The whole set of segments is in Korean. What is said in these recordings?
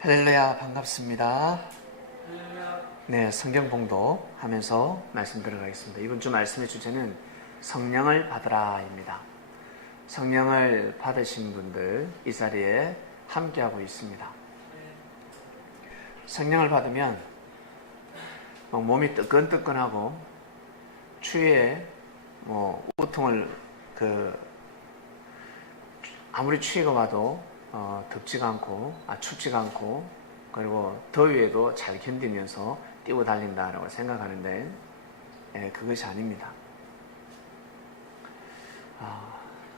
할렐루야, 반갑습니다. 할렐루야. 네, 성경 봉독 하면서 말씀 들어가겠습니다. 이번 주 말씀의 주제는 성령을 받으라입니다. 성령을 받으신 분들 이 자리에 함께하고 있습니다. 성령을 받으면 몸이 뜨끈뜨끈하고 추위에 우통을 아무리 추위가 와도 덥지가 않고 춥지가 않고 그리고 더위에도 잘 견디면서 뛰고 달린다라고 생각하는데 그것이 아닙니다.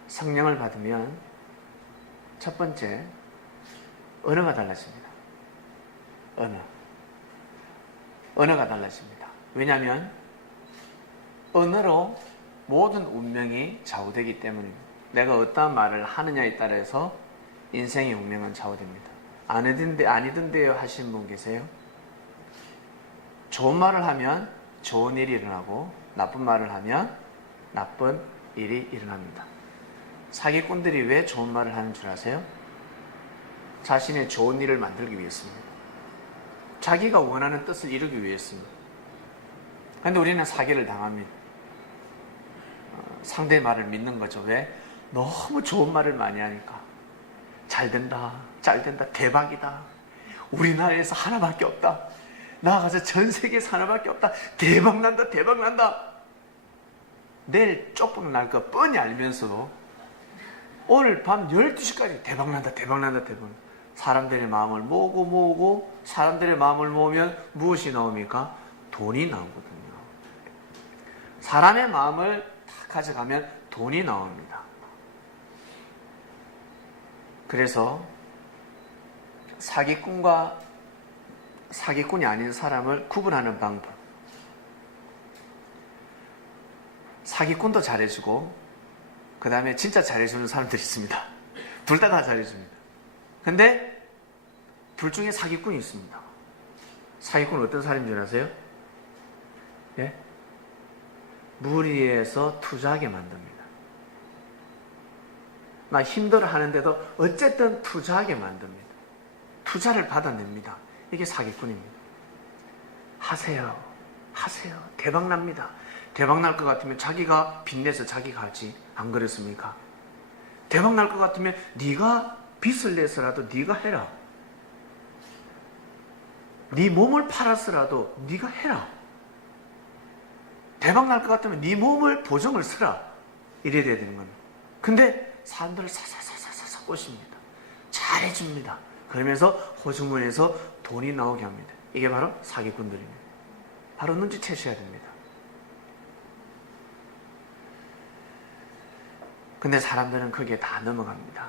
성령을 받으면 첫 번째 언어가 달라집니다. 언어가 달라집니다. 왜냐하면 언어로 모든 운명이 좌우되기 때문입니다. 내가 어떠한 말을 하느냐에 따라서 인생의 운명은 좌우됩니다. 아니던데요 하시는 분 계세요? 좋은 말을 하면 좋은 일이 일어나고 나쁜 말을 하면 나쁜 일이 일어납니다. 사기꾼들이 왜 좋은 말을 하는 줄 아세요? 자신의 좋은 일을 만들기 위해서입니다. 자기가 원하는 뜻을 이루기 위해서입니다. 그런데 우리는 사기를 당합니다. 상대의 말을 믿는 거죠. 왜? 너무 좋은 말을 많이 하니까. 잘 된다, 대박이다. 우리나라에서 하나밖에 없다. 나아가서 전 세계에서 하나밖에 없다. 대박난다. 내일 쪽방 날 거 뻔히 알면서도 오늘 밤 12시까지 대박난다. 사람들의 마음을 모으고 사람들의 마음을 모으면 무엇이 나옵니까? 돈이 나오거든요. 사람의 마음을 다 가져가면 돈이 나옵니다. 그래서 사기꾼과 사기꾼이 아닌 사람을 구분하는 방법. 사기꾼도 잘해주고 그 다음에 진짜 잘해주는 사람들이 있습니다. 둘 다 잘해줍니다. 근데 둘 중에 사기꾼이 있습니다. 사기꾼은 어떤 사람인 줄 아세요? 예? 무리해서 투자하게 만듭니다. 나 힘들어 하는데도 어쨌든 투자하게 만듭니다. 투자를 받아냅니다. 이게 사기꾼입니다. 하세요. 대박 납니다. 대박 날 것 같으면 자기가 빚내서 자기가 하지. 안 그렇습니까? 대박 날 것 같으면 네가 빚을 내서라도 네가 해라. 네 몸을 팔아서라도 네가 해라. 대박 날 것 같으면 네 몸을 보증을 서라. 이래야 되는 겁니다. 근데 사람들을 사사사사사 꼬십니다. 잘해줍니다. 그러면서 호주머니에서 돈이 나오게 합니다. 이게 바로 사기꾼들입니다. 바로 눈치채셔야 됩니다. 근데 사람들은 거기에 다 넘어갑니다.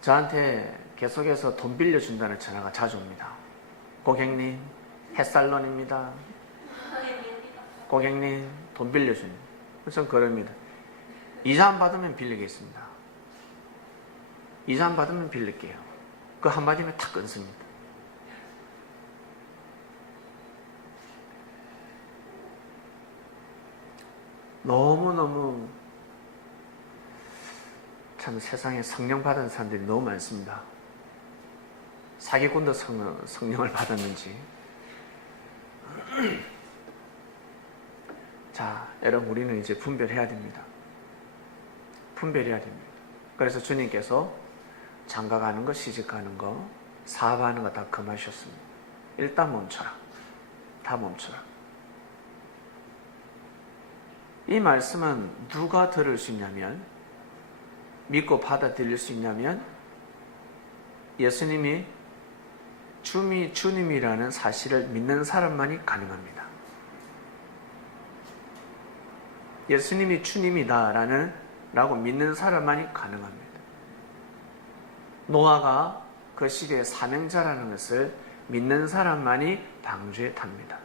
저한테 계속해서 돈 빌려준다는 전화가 자주 옵니다. 고객님, 햇살론입니다. 고객님, 돈 빌려줍니다. 전 그럽니다. 이자 안 받으면 빌리겠습니다. 이자 안 받으면 빌릴게요. 그 한마디면 탁 끊습니다. 너무너무 참 세상에 성령 받은 사람들이 너무 많습니다. 사기꾼도 성령을 받았는지. 자, 여러분 우리는 이제 분별해야 됩니다. 그래서 주님께서 장가가는 거, 시집가는 거, 사업하는 거 다 금하셨습니다. 일단 멈춰라. 다 멈춰라. 이 말씀은 누가 들을 수 있냐면, 믿고 받아들일 수 있냐면 예수님이 주님이라는 사실을 믿는 사람만이 가능합니다. 예수님이 주님이다 라고 믿는 사람만이 가능합니다. 노아가 그 시대의 사명자라는 것을 믿는 사람만이 방주에 탑니다.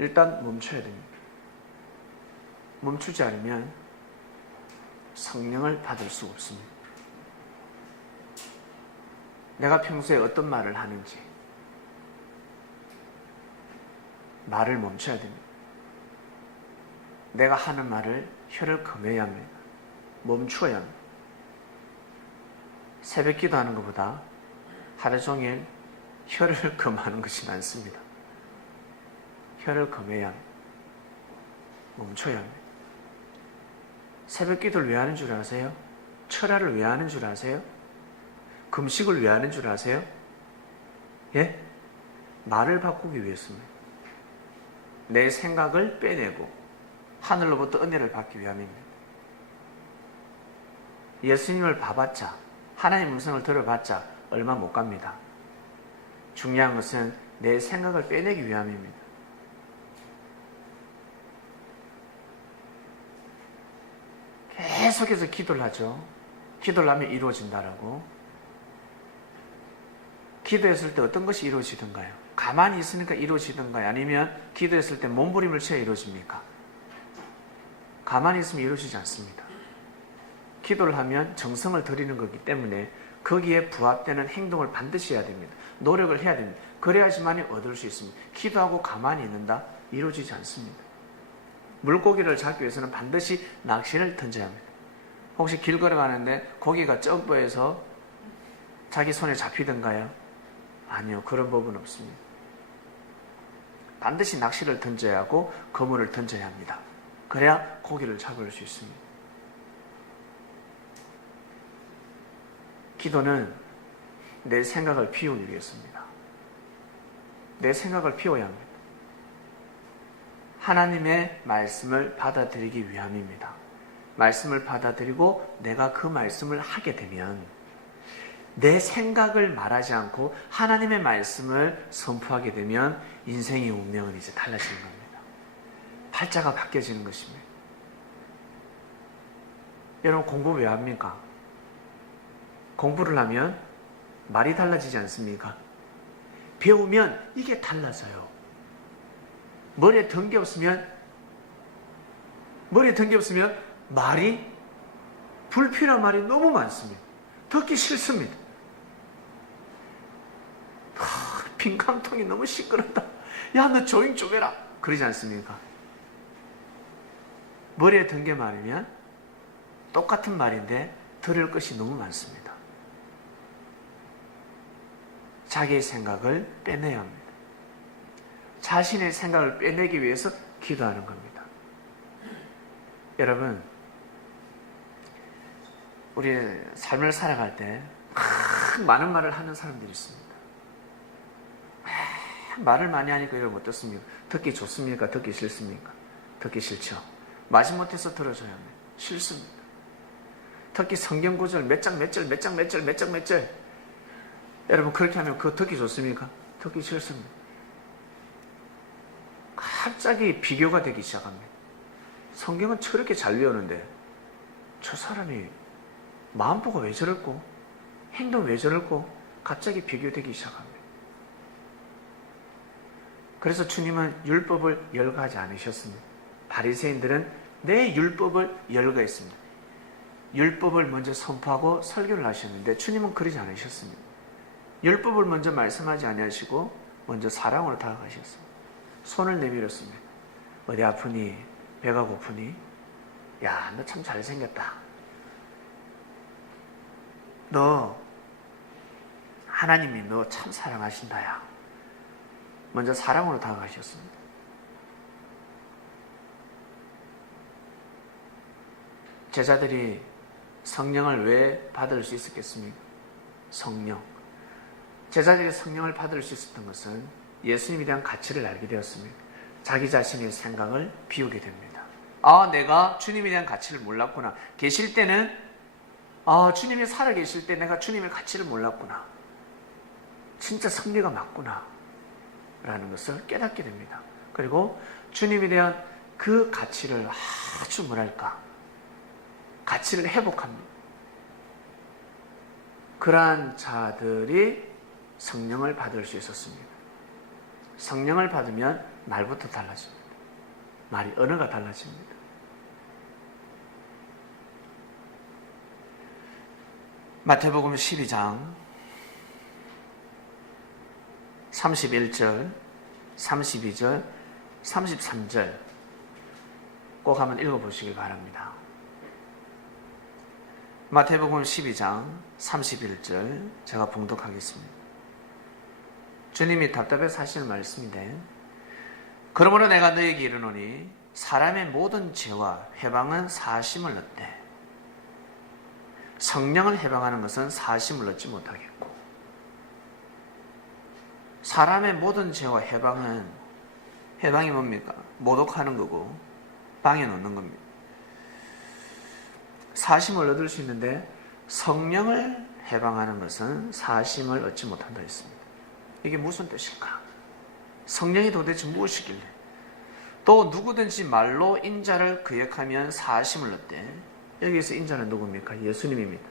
일단 멈춰야 됩니다. 멈추지 않으면 성령을 받을 수 없습니다. 내가 평소에 어떤 말을 하는지, 말을 멈춰야 됩니다. 내가 하는 말을 혀를 금해야 합니다. 멈추어야 합니다. 새벽 기도하는 것보다 하루 종일 혀를 금하는 것이 낫습니다. 혀를 금해야 합니다. 멈춰야 합니다. 새벽 기도를 왜 하는 줄 아세요? 철야를 왜 하는 줄 아세요? 금식을 왜 하는 줄 아세요? 예? 말을 바꾸기 위해서입니다. 내 생각을 빼내고 하늘로부터 은혜를 받기 위함입니다. 예수님을 봐봤자, 하나님 음성을 들어봤자 얼마 못 갑니다. 중요한 것은 내 생각을 빼내기 위함입니다. 계속해서 기도를 하죠. 기도를 하면 이루어진다라고. 기도했을 때 어떤 것이 이루어지던가요? 가만히 있으니까 이루어지던가요? 아니면 기도했을 때 몸부림을 쳐야 이루어집니까? 가만히 있으면 이루어지지 않습니다. 기도를 하면 정성을 들이는 거기 때문에 거기에 부합되는 행동을 반드시 해야 됩니다. 노력을 해야 됩니다. 그래야지만 얻을 수 있습니다. 기도하고 가만히 있는다? 이루어지지 않습니다. 물고기를 잡기 위해서는 반드시 낚시를 던져야 합니다. 혹시 길 걸어가는데 고기가 점프해서 자기 손에 잡히던가요? 아니요. 그런 법은 없습니다. 반드시 낚시를 던져야 하고 그물을 던져야 합니다. 그래야 고기를 잡을 수 있습니다. 기도는 내 생각을 비우기 위해서입니다. 내 생각을 비워야 합니다. 하나님의 말씀을 받아들이기 위함입니다. 말씀을 받아들이고 내가 그 말씀을 하게 되면 내 생각을 말하지 않고 하나님의 말씀을 선포하게 되면 인생의 운명은 이제 달라지는 겁니다. 팔자가 바뀌어지는 것입니다. 여러분 공부 왜 합니까? 공부를 하면 말이 달라지지 않습니까? 배우면 이게 달라져요. 머리에 든 게 없으면 말이 불필요한 말이 너무 많습니다. 듣기 싫습니다. 빈깡통이 너무 시끄럽다. 야, 너 조용 좀 해라. 그러지 않습니까? 머리에 든 게 말이면 똑같은 말인데 들을 것이 너무 많습니다. 자기의 생각을 빼내야 합니다. 자신의 생각을 빼내기 위해서 기도하는 겁니다. 여러분, 우리 삶을 살아갈 때 많은 말을 하는 사람들이 있습니다. 말을 많이 하니까 여러분 어떻습니까? 듣기 좋습니까? 듣기 싫습니까? 듣기 싫죠. 마지못해서 들어줘야 합니다. 싫습니다. 특히 성경 구절 몇 장 몇 절 여러분 그렇게 하면 그거 듣기 좋습니까? 듣기 싫습니다. 갑자기 비교가 되기 시작합니다. 성경은 저렇게 잘 외우는데 저 사람이 마음보가 왜 저럴고 행동 왜 저럴고 갑자기 비교되기 시작합니다. 그래서 주님은 율법을 열거하지 않으셨습니다. 바리새인들은 내 율법을 열거했습니다. 율법을 먼저 선포하고 설교를 하셨는데 주님은 그러지 않으셨습니다. 율법을 먼저 말씀하지 아니하시고 먼저 사랑으로 다가가셨습니다. 손을 내밀었습니다. 어디 아프니? 배가 고프니? 야, 너 참 잘생겼다. 너 하나님이 너 참 사랑하신다. 야. 먼저 사랑으로 다가가셨습니다. 제자들이 성령을 왜 받을 수 있었겠습니까? 성령. 제자들이 성령을 받을 수 있었던 것은 예수님에 대한 가치를 알게 되었습니다. 자기 자신의 생각을 비우게 됩니다. 아, 내가 주님에 대한 가치를 몰랐구나. 계실 때는 주님이 살아계실 때 내가 주님의 가치를 몰랐구나. 진짜 성리가 맞구나. 라는 것을 깨닫게 됩니다. 그리고 주님에 대한 그 가치를 아주 가치를 회복합니다. 그러한 자들이 성령을 받을 수 있었습니다. 성령을 받으면 말부터 달라집니다. 말이 언어가 달라집니다. 마태복음 12장 31절, 32절, 33절 꼭 한번 읽어보시기 바랍니다. 마태복음 12장 31절 제가 봉독하겠습니다. 주님이 답답해서 하시는 말씀인데, 그러므로 내가 너에게 이르노니 사람의 모든 죄와 해방은 사심을 얻되 성령을 해방하는 것은 사심을 얻지 못하겠고. 사람의 모든 죄와 해방이 뭡니까? 모독하는 거고 방해 놓는 겁니다. 사심을 얻을 수 있는데 성령을 해방하는 것은 사심을 얻지 못한다 했습니다. 이게 무슨 뜻일까? 성령이 도대체 무엇이길래? 또 누구든지 말로 인자를 거역하면 사심을 얻되. 여기서 인자는 누굽니까? 예수님입니다.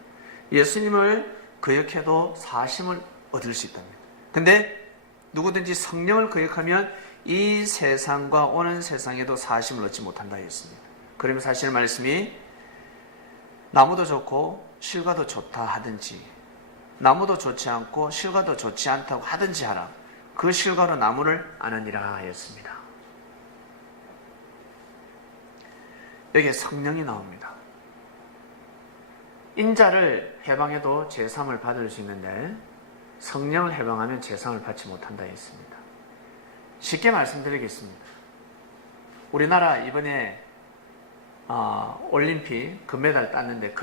예수님을 거역해도 사심을 얻을 수 있답니다. 근데 누구든지 성령을 거역하면 이 세상과 오는 세상에도 사심을 얻지 못한다 했습니다. 그러면서 하시는 말씀이 나무도 좋고 실과도 좋다 하든지 나무도 좋지 않고 실과도 좋지 않다고 하든지 하라. 그 실과로 나무를 아느니라 하였습니다. 여기에 성령이 나옵니다. 인자를 해방해도 제삼을 받을 수 있는데 성령을 해방하면 제삼을 받지 못한다 했습니다. 쉽게 말씀드리겠습니다. 우리나라 이번에 올림픽 금메달 땄는데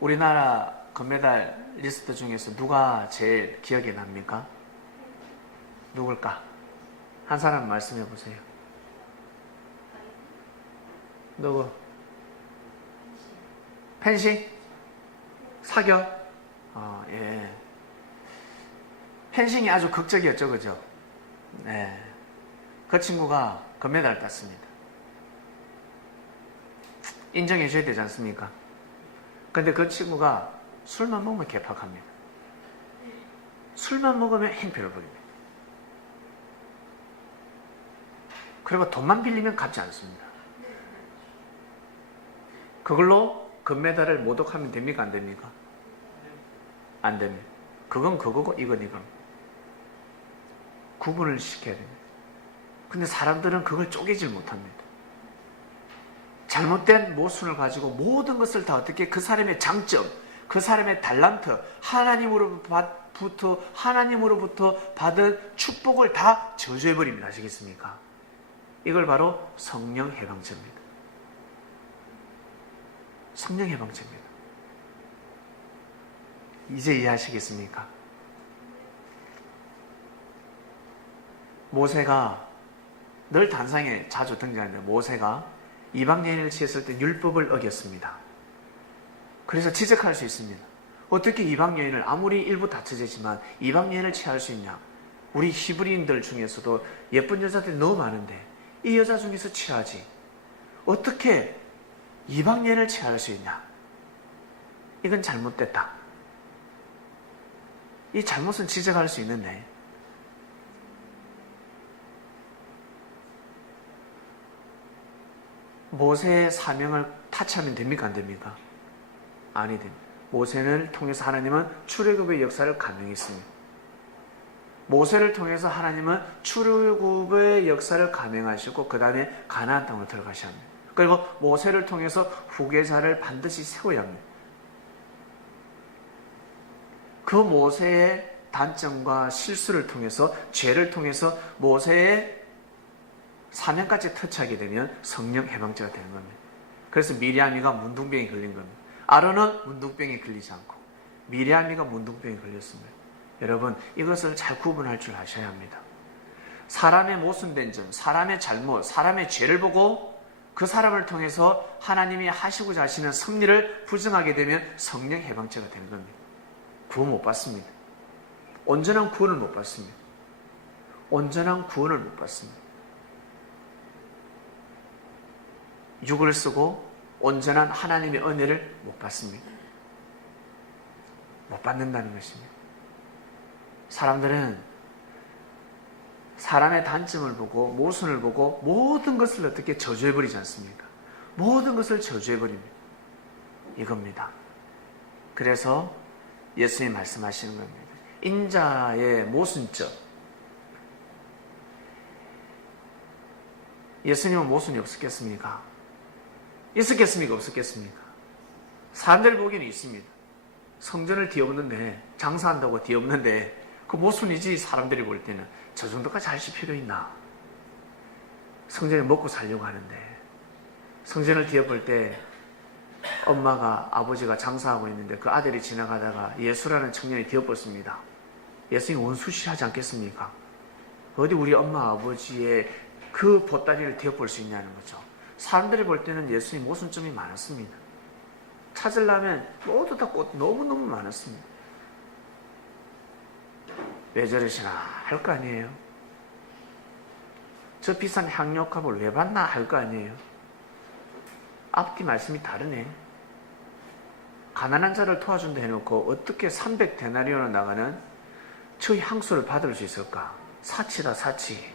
우리나라 금메달 리스트 중에서 누가 제일 기억에 납니까? 누굴까? 한 사람 말씀해 보세요. 누구? 펜싱? 사격? 예. 펜싱이 아주 극적이었죠, 그죠? 네. 그 친구가 금메달 땄습니다. 인정해 줘야 되지 않습니까? 근데 그 친구가 술만 먹으면 개팍합니다. 술만 먹으면 행패를 부립니다. 그리고 돈만 빌리면 갚지 않습니다. 그걸로 금메달을 모독하면 됩니까? 안 됩니까? 안 됩니다. 그건 그거고 이건 이건. 구분을 시켜야 됩니다. 근데 사람들은 그걸 쪼개질 못합니다. 잘못된 모순을 가지고 모든 것을 다 어떻게 그 사람의 장점, 그 사람의 달란트, 하나님으로부터 받은 축복을 다 저주해버립니다. 아시겠습니까? 이걸 바로 성령 해방죄입니다. 성령 해방죄입니다. 이제 이해하시겠습니까? 모세가 늘 단상에 자주 등장하는데 모세가 이방 여인을 취했을 때 율법을 어겼습니다. 그래서 지적할 수 있습니다. 어떻게 이방 여인을 아무리 일부 다처제지만 이방 여인을 취할 수 있냐? 우리 히브리인들 중에서도 예쁜 여자들이 너무 많은데 이 여자 중에서 취하지. 어떻게 이방 여인을 취할 수 있냐? 이건 잘못됐다. 이 잘못은 지적할 수 있는데 모세의 사명을 타치하면 됩니까? 안 됩니까? 아니 됩니다. 모세를 통해서 하나님은 출애굽의 역사를 감행했습니다. 모세를 통해서 하나님은 출애굽의 역사를 감행하시고 그 다음에 가나안 땅으로 들어가셔야 합니다. 그리고 모세를 통해서 후계자를 반드시 세워야 합니다. 그 모세의 단점과 실수를 통해서 죄를 통해서 모세의 사명까지 터치하게 되면 성령 해방죄가 되는 겁니다. 그래서 미리암이가 문둥병에 걸린 겁니다. 아론은 문둥병에 걸리지 않고 미리암이가 문둥병에 걸렸습니다. 여러분 이것을 잘 구분할 줄 아셔야 합니다. 사람의 모순된 점, 사람의 잘못, 사람의 죄를 보고 그 사람을 통해서 하나님이 하시고자 하시는 섭리를 부정하게 되면 성령 해방죄가 되는 겁니다. 구원 못 받습니다. 온전한 구원을 못 받습니다. 온전한 구원을 못 받습니다. 육을 쓰고 온전한 하나님의 은혜를 못 받습니다. 못 받는다는 것입니다. 사람들은 사람의 단점을 보고 모순을 보고 모든 것을 어떻게 저주해버리지 않습니까? 모든 것을 저주해버립니다. 이겁니다. 그래서 예수님이 말씀하시는 겁니다. 인자의 모순점, 예수님은 모순이 없었겠습니까? 있었겠습니까? 없었겠습니까? 사람들 보기에는 있습니다. 성전을 뒤엎는데, 장사한다고 뒤엎는데 그 모순이지. 사람들이 볼 때는 저 정도까지 하실 필요 있나? 성전에 먹고 살려고 하는데, 성전을 뒤엎을 때 엄마가, 아버지가 장사하고 있는데 그 아들이 지나가다가 예수라는 청년이 뒤엎었습니다. 예수님 원수시하지 않겠습니까? 어디 우리 엄마 아버지의 그 보따리를 뒤엎을 수 있냐는 거죠. 사람들이 볼 때는 예수님 모순점이 많았습니다. 찾으려면 모두 다 꽃 너무너무 많았습니다. 왜 저러시나 할 거 아니에요. 저 비싼 향료값을 왜 받나 할 거 아니에요. 앞뒤 말씀이 다르네. 가난한 자를 도와준다 해놓고 어떻게 300데나리온을 나가는 저 향수를 받을 수 있을까? 사치다 사치.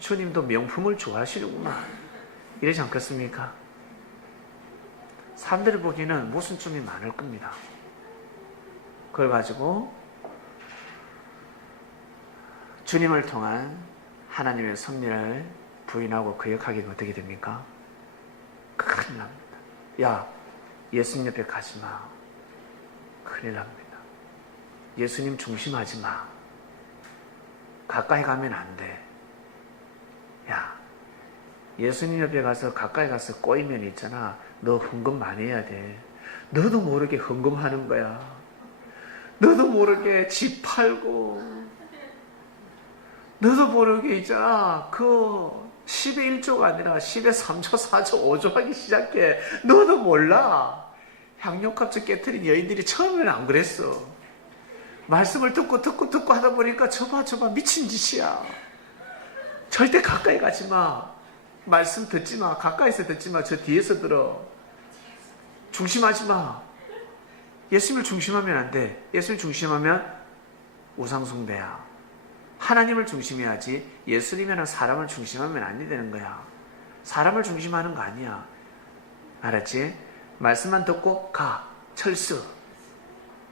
주님도 명품을 좋아하시는구나. 이러지 않겠습니까? 사람들이 보기에는 모순점이 많을 겁니다. 그걸 가지고 주님을 통한 하나님의 섭리를 부인하고 거역하게 되면 어떻게 됩니까? 큰일 납니다. 야, 예수님 옆에 가지 마. 큰일 납니다. 예수님 중심하지 마. 가까이 가면 안 돼. 야, 예수님 옆에 가서 가까이 가서 꼬이면 있잖아. 너 헌금 많이 해야 돼. 너도 모르게 헌금하는 거야. 너도 모르게 집 팔고, 너도 모르게 있잖아. 그 10의 1조가 아니라 10의 3조, 4조, 5조 하기 시작해. 너도 몰라. 향료값을 깨트린 여인들이 처음에는 안 그랬어. 말씀을 듣고 하다 보니까 저봐 미친 짓이야. 절대 가까이 가지 마. 말씀 듣지 마. 가까이서 듣지 마. 저 뒤에서 들어. 중심하지 마. 예수님을 중심하면 안 돼. 예수님을 중심하면 우상숭배야. 하나님을 중심해야지 예수님이나 사람을 중심하면 안 되는 거야. 사람을 중심하는 거 아니야. 알았지? 말씀만 듣고 가. 철수.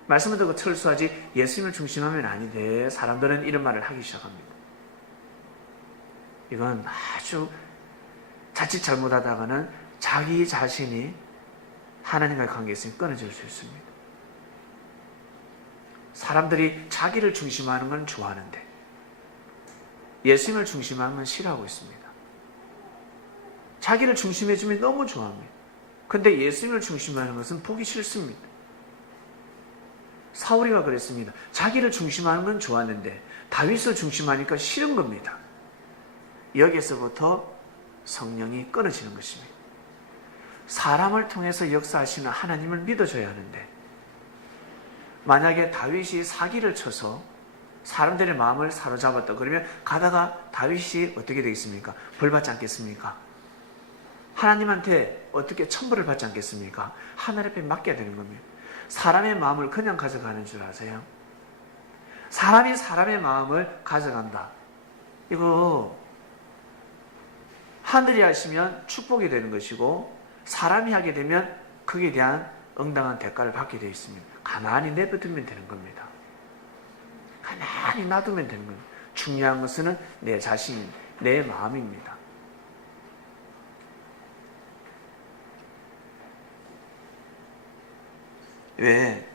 말씀만 듣고 철수하지 예수님을 중심하면 아니 돼. 사람들은 이런 말을 하기 시작합니다. 이건 아주 자칫 잘못하다가는 자기 자신이 하나님과의 관계에서 끊어질 수 있습니다. 사람들이 자기를 중심하는 건 좋아하는데 예수님을 중심하는 건 싫어하고 있습니다. 자기를 중심해주면 너무 좋아합니다. 근데 예수님을 중심하는 것은 보기 싫습니다. 사울이가 그랬습니다. 자기를 중심하는 건 좋았는데 다윗을 중심하니까 싫은 겁니다. 여기에서부터 성령이 끊어지는 것입니다. 사람을 통해서 역사하시는 하나님을 믿어줘야 하는데 만약에 다윗이 사기를 쳐서 사람들의 마음을 사로잡았다 그러면 가다가 다윗이 어떻게 되겠습니까? 벌받지 않겠습니까? 하나님한테 어떻게 천벌을 받지 않겠습니까? 하늘 앞에 맡겨야 되는 겁니다. 사람의 마음을 그냥 가져가는 줄 아세요? 사람이 사람의 마음을 가져간다. 이거 하늘이 하시면 축복이 되는 것이고 사람이 하게 되면 그에 대한 응당한 대가를 받게 되어 있습니다. 가만히 내버두면 되는 겁니다. 가만히 놔두면 되는 겁니다. 중요한 것은 내 자신, 내 마음입니다. 왜?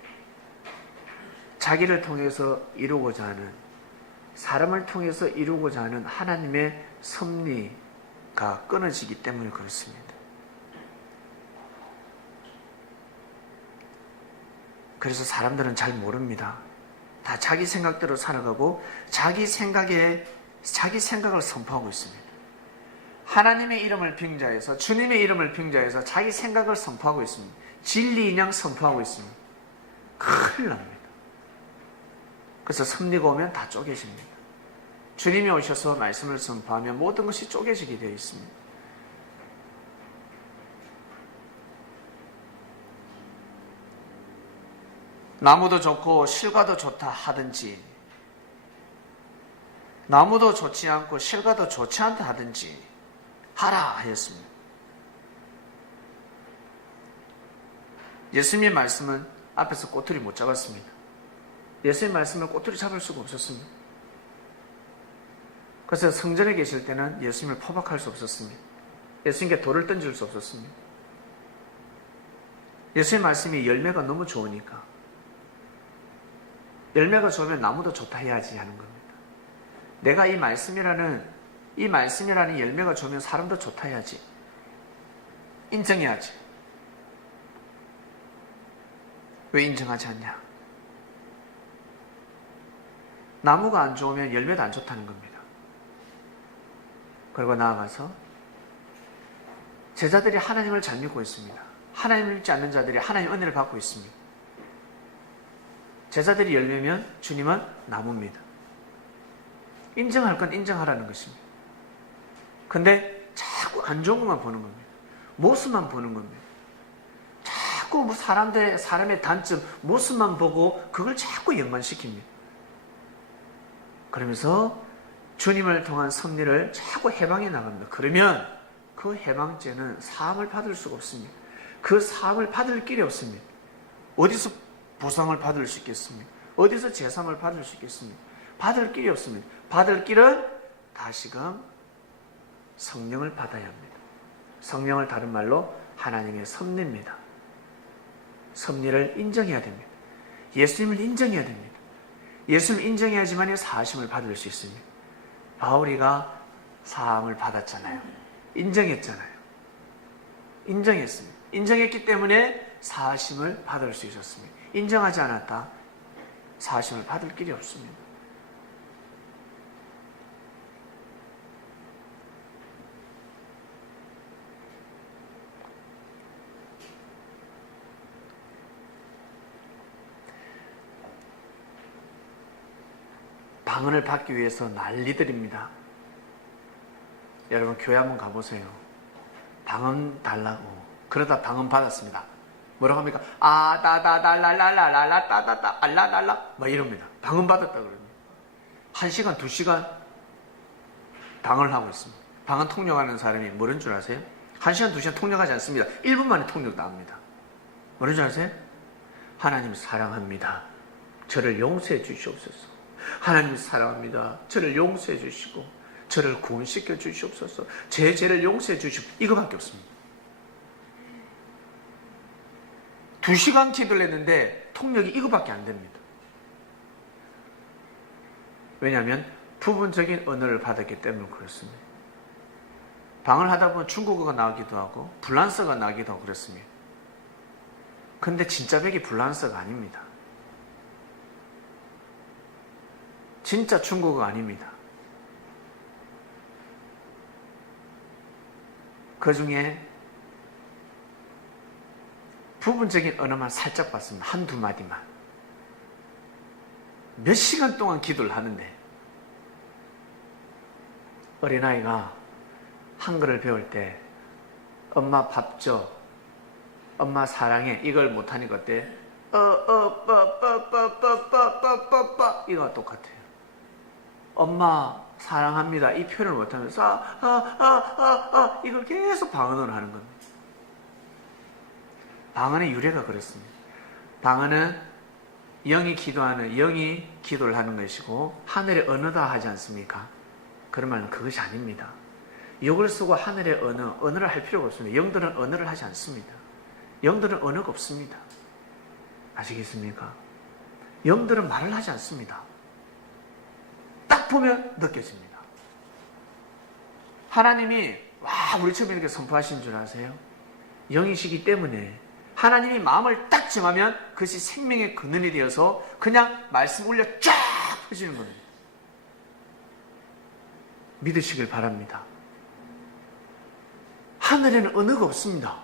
자기를 통해서 이루고자 하는, 사람을 통해서 이루고자 하는 하나님의 섭리가 끊어지기 때문에 그렇습니다. 그래서 사람들은 잘 모릅니다. 다 자기 생각대로 살아가고 자기 생각을 선포하고 있습니다. 하나님의 이름을 빙자해서, 주님의 이름을 빙자해서 자기 생각을 선포하고 있습니다. 진리 인양 선포하고 있습니다. 큰일 납니다. 그래서 섭리가 오면 다 쪼개집니다. 주님이 오셔서 말씀을 선포하면 모든 것이 쪼개지게 되어 있습니다. 나무도 좋고 실과도 좋다 하든지, 나무도 좋지 않고 실과도 좋지 않다 하든지 하라 하였습니다. 예수님의 말씀은 앞에서 꼬투리 못 잡았습니다. 예수님의 말씀을 꼬투리 잡을 수가 없었습니다. 그래서 성전에 계실 때는 예수님을 포박할 수 없었습니다. 예수님께 돌을 던질 수 없었습니다. 예수님 말씀이 열매가 너무 좋으니까, 열매가 좋으면 나무도 좋다 해야지 하는 겁니다. 내가 이 말씀이라는 열매가 좋으면 사람도 좋다 해야지, 인정해야지. 왜 인정하지 않냐? 나무가 안 좋으면 열매도 안 좋다는 겁니다. 그리고 나아가서 제자들이 하나님을 잘 믿고 있습니다. 하나님을 믿지 않는 자들이 하나님의 은혜를 받고 있습니다. 제자들이 열매면 주님은 나무입니다. 인정할 건 인정하라는 것입니다. 근데 자꾸 안 좋은 것만 보는 겁니다. 모습만 보는 겁니다. 자꾸 뭐 사람의 단점, 모습만 보고 그걸 자꾸 연관시킵니다. 그러면서 주님을 통한 섭리를 자꾸 해방해 나갑니다. 그러면 그 해방죄는 사함을 받을 수가 없습니다. 그 사함을 받을 길이 없습니다. 어디서 보상을 받을 수 있겠습니까? 어디서 제삼을 받을 수 있겠습니까? 받을 길이 없습니다. 받을 길은 다시금 성령을 받아야 합니다. 성령을 다른 말로 하나님의 섭리입니다. 섭리를 인정해야 됩니다. 예수님을 인정해야 됩니다. 예수님을 인정해야지만 사하심을 받을 수 있습니다. 바울이가 사함을 받았잖아요. 인정했잖아요. 인정했습니다. 인정했기 때문에 사하심을 받을 수 있었습니다. 인정하지 않았다, 사하심을 받을 길이 없습니다. 방언을 받기 위해서 난리들입니다. 여러분 교회 한번 가보세요. 방언 달라고. 그러다 방언 받았습니다. 뭐라고 합니까? 아다다달랄랄랄라 따다다 알라랄라 막 이럽니다. 방언 받았다 그럽니다. 1시간 2시간 방언을 하고 있습니다. 방언 통역하는 사람이 뭐라는 줄 아세요? 1시간 2시간 통역하지 않습니다. 1분 만에 통역 나옵니다. 뭐라는 줄 아세요? 하나님 사랑합니다. 저를 용서해 주시옵소서. 하나님 사랑합니다. 저를 용서해 주시고 저를 구원시켜 주시옵소서. 제 죄를 용서해 주시고 이거밖에 없습니다. 2시간 기도를 했는데 통역이 이거밖에 안 됩니다. 왜냐하면 부분적인 언어를 받았기 때문에 그렇습니다. 방언을 하다 보면 중국어가 나오기도 하고 불란서가 나오기도 하고 그렇습니다. 근데 진짜 백이 불란서가 아닙니다. 진짜 중국어가 아닙니다. 그 중에 부분적인 언어만 살짝 봤습니다. 한두 마디만. 몇 시간 동안 기도를 하는데 어린아이가 한글을 배울 때 엄마 밥 줘, 엄마 사랑해 이걸 못하니까 어때? 이거와 똑같아요. 엄마 사랑합니다 이 표현을 못하면서 이걸 계속 방언을 하는 겁니다. 방언의 유래가 그렇습니다. 방언은 영이 기도를 하는 것이고 하늘의 언어다 하지 않습니까? 그런 말은 그것이 아닙니다. 욕을 쓰고 하늘의 언어를 할 필요가 없습니다. 영들은 언어를 하지 않습니다. 영들은 언어가 없습니다. 아시겠습니까? 영들은 말을 하지 않습니다. 딱 보면 느껴집니다. 하나님이 우리 처음에 이렇게 선포하신 줄 아세요? 영이시기 때문에 하나님이 마음을 딱 정하면 그것이 생명의 근원이 되어서 그냥 말씀 올려 쫙 펴지는 겁니다. 믿으시길 바랍니다. 하늘에는 언어가 없습니다.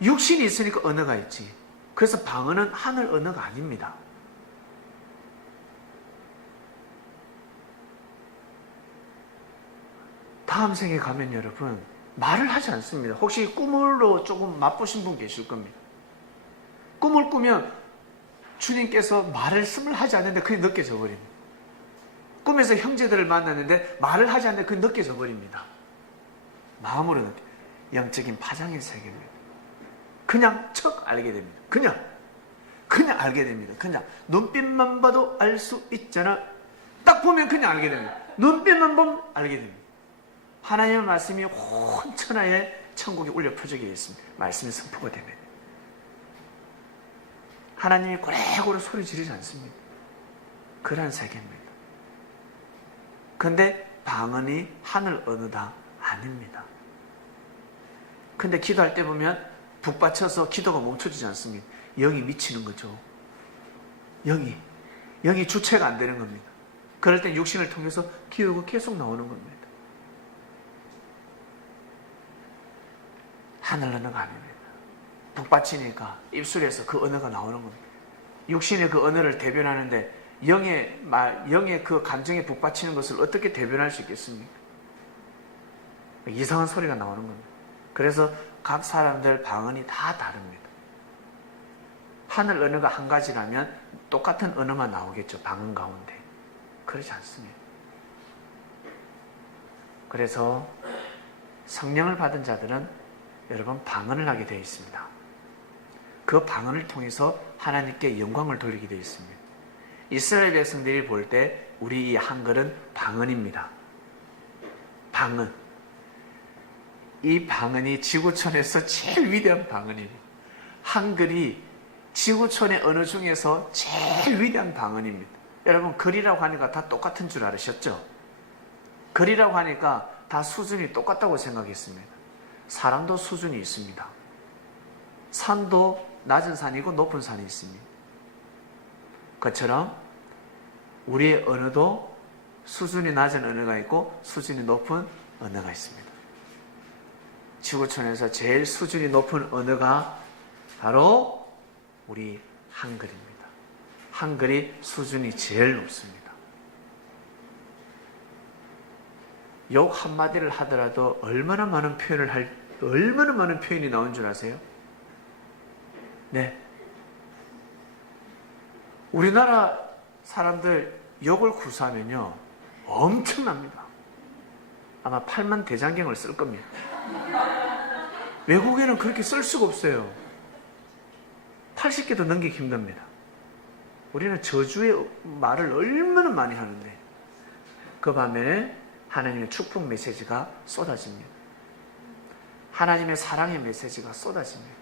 육신이 있으니까 언어가 있지. 그래서 방언은 하늘 언어가 아닙니다. 다음 생에 가면 여러분 말을 하지 않습니다. 혹시 꿈으로 조금 맛보신 분 계실 겁니다. 꿈을 꾸면 주님께서 말씀을 하지 않는데 그게 느껴져 버립니다. 꿈에서 형제들을 만났는데 말을 하지 않는데 그게 느껴져 버립니다. 마음으로 느껴. 영적인 파장의 세계입니다. 그냥 척 알게 됩니다. 그냥 알게 됩니다. 그냥 눈빛만 봐도 알 수 있잖아. 딱 보면 그냥 알게 됩니다. 눈빛만 보면 알게 됩니다. 하나님의 말씀이 온 천하에 천국에 울려 퍼지게 있습니다. 말씀이 선포가 되면 하나님이 고래고래 소리 지르지 않습니다. 그러한 세계입니다. 근데 방언이 하늘 언어다 아닙니다. 근데 기도할 때 보면 북받쳐서 기도가 멈춰지지 않습니다. 영이 미치는 거죠. 영이 주체가 안 되는 겁니다. 그럴 때 육신을 통해서 기도가 계속 나오는 겁니다. 하늘 언어가 아닙니다. 북받치니까 입술에서 그 언어가 나오는 겁니다. 육신의 그 언어를 대변하는데 영의 그 감정에 북받치는 것을 어떻게 대변할 수 있겠습니까? 이상한 소리가 나오는 겁니다. 그래서 각 사람들 방언이 다 다릅니다. 하늘 언어가 한 가지라면 똑같은 언어만 나오겠죠. 방언 가운데. 그렇지 않습니다. 그래서 성령을 받은 자들은 여러분 방언을 하게 되어 있습니다. 그 방언을 통해서 하나님께 영광을 돌리게 되어 있습니다. 이스라엘 백성들이 볼 때 우리 이 한글은 방언입니다. 방언. 이 방언이 지구촌에서 제일 위대한 방언입니다. 한글이 지구촌의 언어 중에서 제일 위대한 방언입니다. 여러분 글이라고 하니까 다 똑같은 줄 알으셨죠? 글이라고 하니까 다 수준이 똑같다고 생각했습니다. 사람도 수준이 있습니다. 산도 낮은 산이고 높은 산이 있습니다. 그처럼 우리의 언어도 수준이 낮은 언어가 있고 수준이 높은 언어가 있습니다. 지구촌에서 제일 수준이 높은 언어가 바로 우리 한글입니다. 한글이 수준이 제일 높습니다. 욕 한마디를 하더라도 얼마나 많은 표현이 나온 줄 아세요? 네. 우리나라 사람들 욕을 구사하면요 엄청납니다. 아마 8만 대장경을 쓸 겁니다. 외국에는 그렇게 쓸 수가 없어요. 80개도 넘기기 힘듭니다. 우리는 저주의 말을 얼마나 많이 하는데 그 반면에 하나님의 축복 메시지가 쏟아집니다. 하나님의 사랑의 메시지가 쏟아집니다.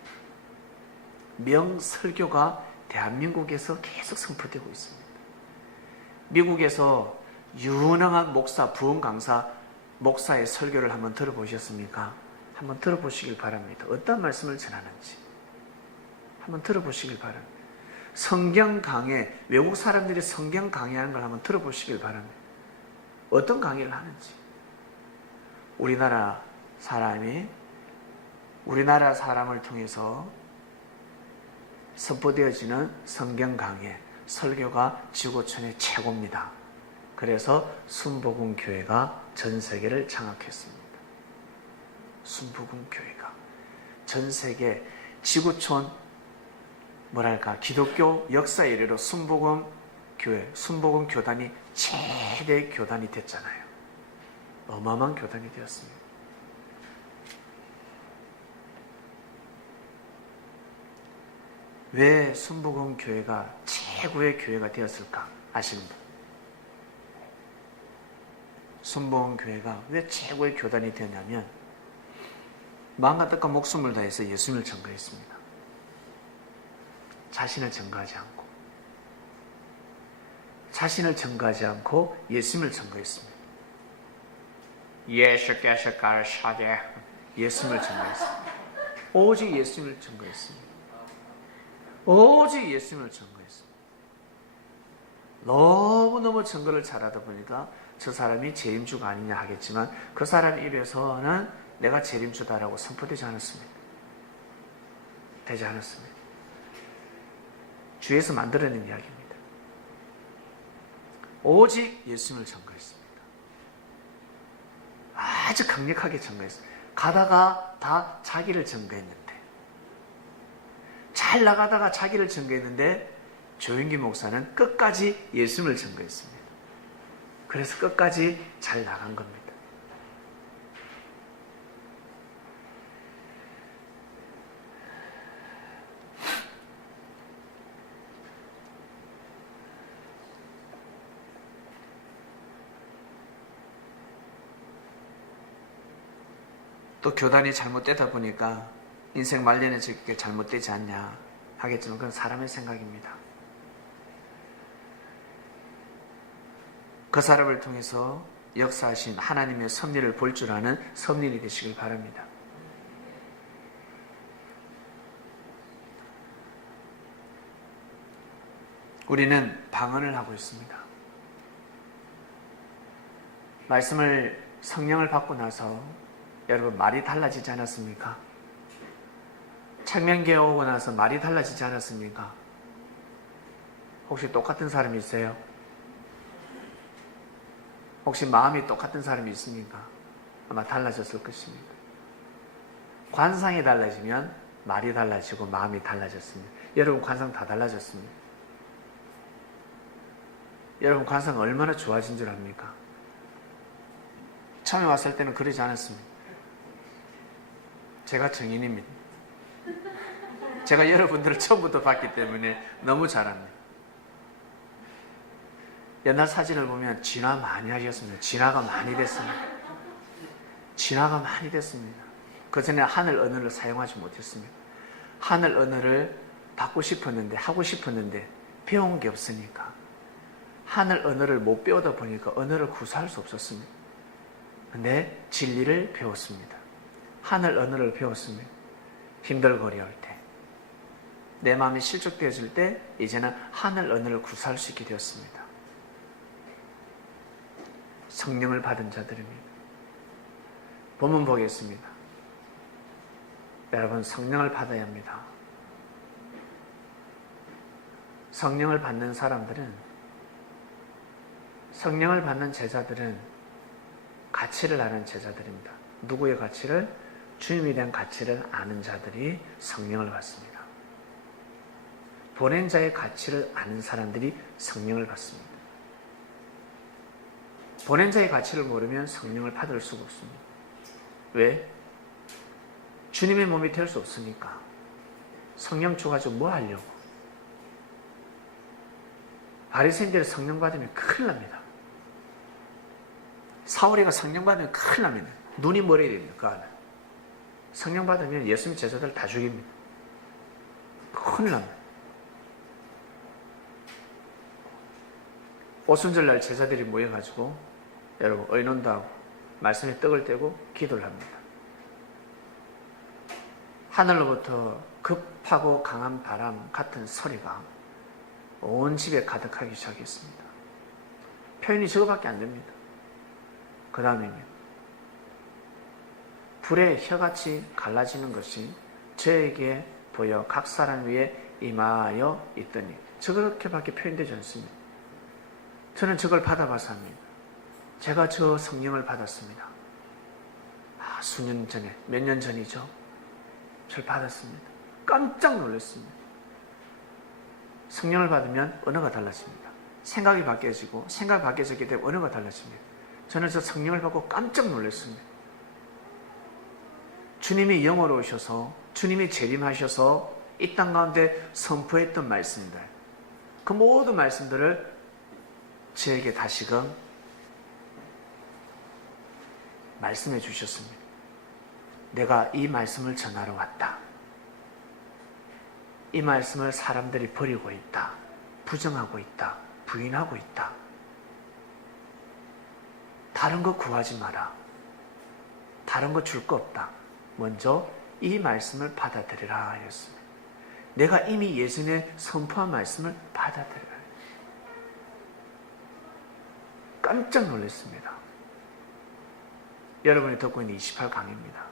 명설교가 대한민국에서 계속 선포되고 있습니다. 미국에서 유능한 목사, 부흥 강사, 목사의 설교를 한번 들어보셨습니까? 한번 들어보시길 바랍니다. 어떤 말씀을 전하는지 한번 들어보시길 바랍니다. 성경 강해, 외국 사람들이 성경 강해하는 걸 한번 들어보시길 바랍니다. 어떤 강의를 하는지. 우리나라 사람을 통해서 선포되어지는 성경 강해, 설교가 지구촌의 최고입니다. 그래서 순복음교회가 전 세계를 장악했습니다. 순복음교회가 전 세계 지구촌 기독교 역사 이래로 순복음교단이 최대 교단이 됐잖아요. 어마어마한 교단이 되었습니다. 왜 순복음교회가 최고의 교회가 되었을까 아시는 분? 순복음교회가 왜 최고의 교단이 되었냐면 마음과 뜻과 목숨을 다해서 예수님을 증거했습니다. 자신을 증거하지 않고 예수님을 증거했습니다. 예수께서 가르치되 예수님을 증거했습니다. 오직 예수님을 증거했습니다. 오직 예수님을 증거했습니다. 너무너무 증거를 잘하다 보니까 저 사람이 재림주가 아니냐 하겠지만 그 사람 입에서는 내가 재림주다라고 선포되지 않았습니다. 되지 않았습니다. 주에서 만들어낸 이야기입니다. 오직 예수님을 증거했습니다. 아주 강력하게 증거했습니다. 가다가 다 자기를 증거했는데 잘 나가다가 자기를 증거했는데 조윤기 목사는 끝까지 예수님을 증거했습니다. 그래서 끝까지 잘 나간 겁니다. 또 교단이 잘못되다 보니까 인생 말년에 저게 잘못되지 않냐 하겠지만 그건 사람의 생각입니다. 그 사람을 통해서 역사하신 하나님의 섭리를 볼 줄 아는 섭리이 되시길 바랍니다. 우리는 방언을 하고 있습니다. 말씀을 성령을 받고 나서 여러분 말이 달라지지 않았습니까? 청명기에 오고 나서 말이 달라지지 않았습니까? 혹시 똑같은 사람이 있어요? 혹시 마음이 똑같은 사람이 있습니까? 아마 달라졌을 것입니다. 관상이 달라지면 말이 달라지고 마음이 달라졌습니다. 여러분 관상 다 달라졌습니다. 여러분 관상 얼마나 좋아진 줄 압니까? 처음에 왔을 때는 그러지 않았습니다. 제가 증인입니다. 제가 여러분들을 처음부터 봤기 때문에 너무 잘 압니다. 옛날 사진을 보면 진화 많이 하셨습니다. 진화가 많이 됐습니다. 진화가 많이 됐습니다. 그 전에 하늘 언어를 사용하지 못했습니다. 하늘 언어를 받고 싶었는데 하고 싶었는데 배운 게 없으니까 하늘 언어를 못 배우다 보니까 언어를 구사할 수 없었습니다. 근데 진리를 배웠습니다. 하늘 언어를 배웠습니다. 힘들고 어려울 때 내 마음이 실족되어질 때 이제는 하늘 언어를 구사할 수 있게 되었습니다. 성령을 받은 자들입니다. 본문 보겠습니다. 여러분 성령을 받아야 합니다. 성령을 받는 사람들은 성령을 받는 제자들은 가치를 아는 제자들입니다. 누구의 가치를? 주님에 대한 가치를 아는 자들이 성령을 받습니다. 보낸 자의 가치를 아는 사람들이 성령을 받습니다. 보낸 자의 가치를 모르면 성령을 받을 수가 없습니다. 왜? 주님의 몸이 될 수 없으니까. 성령 줘가지고 뭐 하려고? 바리새인들 성령 받으면 큰일 납니다. 사울이가 성령 받으면 큰일 납니다. 눈이 멀어야 됩니다. 그 안에. 성령 받으면 예수님 제자들 다 죽입니다. 큰일 납니다. 오순절날 제자들이 모여가지고 여러분 의논도 하고 말씀에 떡을 떼고 기도를 합니다. 하늘로부터 급하고 강한 바람 같은 소리가 온 집에 가득하기 시작했습니다. 표현이 저거밖에 안 됩니다. 그 다음에는 불에 혀같이 갈라지는 것이 저에게 보여 각 사람 위에 임하여 있더니 저렇게밖에 표현되지 않습니다. 저는 저걸 받아봐서 합니다. 제가 저 성령을 받았습니다. 수년 전에, 몇 년 전이죠. 저를 받았습니다. 깜짝 놀랐습니다. 성령을 받으면 언어가 달라집니다. 생각이 바뀌어지고 생각이 바뀌어졌기 때문에 언어가 달라집니다. 저는 저 성령을 받고 깜짝 놀랐습니다. 주님이 영으로 오셔서 주님이 재림하셔서 이 땅 가운데 선포했던 말씀들, 그 모든 말씀들을 저에게 다시금 말씀해 주셨습니다. 내가 이 말씀을 전하러 왔다. 이 말씀을 사람들이 버리고 있다. 부정하고 있다. 부인하고 있다. 다른 거 구하지 마라. 다른 거 줄 거 없다. 먼저 이 말씀을 받아들이라 하였습니다. 내가 이미 예수님의 선포한 말씀을 받아들이라. 깜짝 놀랐습니다. 여러분이 듣고 있는 28강입니다.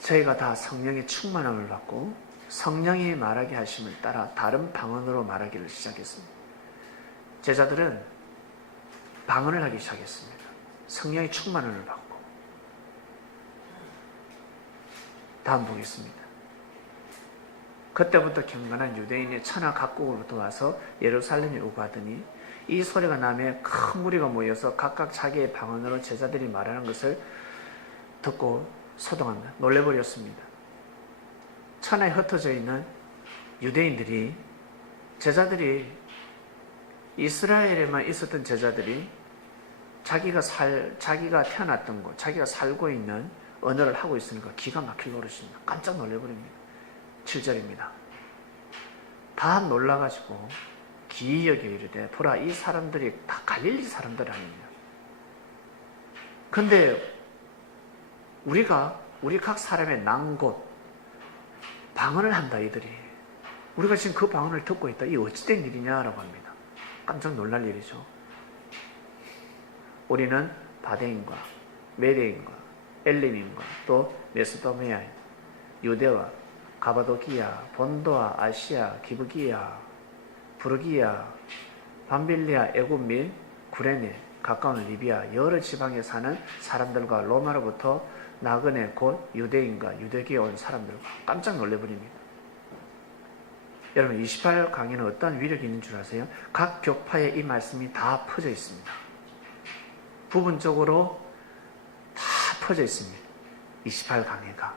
저희가 다 성령의 충만함을 받고 성령이 말하게 하심을 따라 다른 방언으로 말하기를 시작했습니다. 제자들은 방언을 하기 시작했습니다. 성령의 충만함을 받고. 다음 보겠습니다. 그때부터 경건한 유대인의 천하 각국으로부터 와서 예루살렘에 오고 하더니 이 소리가 나며 큰 무리가 모여서 각각 자기의 방언으로 제자들이 말하는 것을 듣고 소동합니다. 놀래버렸습니다. 천하에 흩어져 있는 유대인들이, 제자들이, 이스라엘에만 있었던 제자들이 자기가 태어났던 곳, 자기가 살고 있는 언어를 하고 있으니까 기가 막힐 노릇입니다. 깜짝 놀래버립니다. 7절입니다. 다 놀라가지고 기이 여겨 이르되 보라 이 사람들이 다 갈릴리 사람들 아닙니다. 근데 우리 각 사람의 난 곳 방언을 한다 이들이. 우리가 지금 그 방언을 듣고 있다. 이 어찌된 일이냐라고 합니다. 깜짝 놀랄 일이죠. 우리는 바데인과 메데인과 엘림인과 또 메소도미아, 유대와 가바도키아, 본도와 아시아, 기브기야, 부르기야, 밤빌리아, 애굽 및 구레네, 가까운 리비아 여러 지방에 사는 사람들과 로마로부터 나그네 곧 유대인과 유대교에 온 사람들과 깜짝 놀래버립니다. 여러분 28강에는 어떤 위력이 있는 줄 아세요? 각 교파에 이 말씀이 다 퍼져 있습니다. 부분적으로 다 퍼져 있습니다. 28강해가